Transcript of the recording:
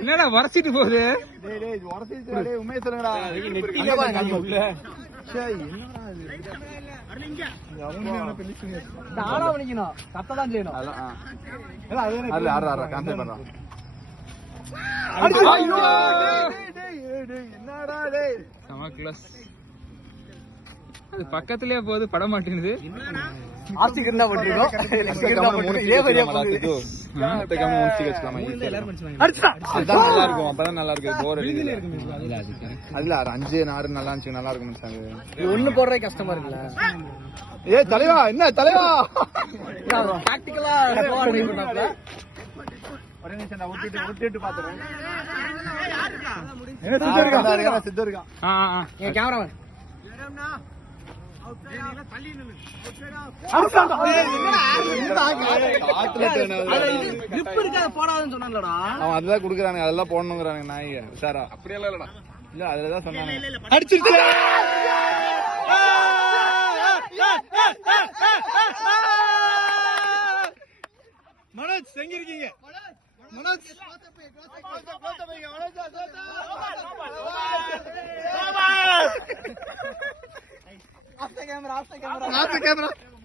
என்னடா வரைச்சிட்டு போகுது. பக்கத்திலே போகுது, பட மாட்டேங்குது. நல்லா இருக்கும், அப்பதான் நல்லா இருக்கு. போர் அதுல 5 6 நல்லா இருந்துச்சு, நல்லா இருக்கும். ஒண்ணு போடுறதே கஷ்டமா இருக்குல்ல. ஏ தலைவா, என்ன தலைவா பிராக்டிகலா அதுதான் குடுக்குறானுங்க, அதெல்லாம் போடணுங்கிறானுங்க நாய்ங்க. சாரா அப்படியெல்லாம் இல்லடா, இல்ல அதுலதான் சொன்னாங்க. அடிச்சிருச்சு மனோஜ், எங்க இருக்கீங்க மனோஜ்? கேமரா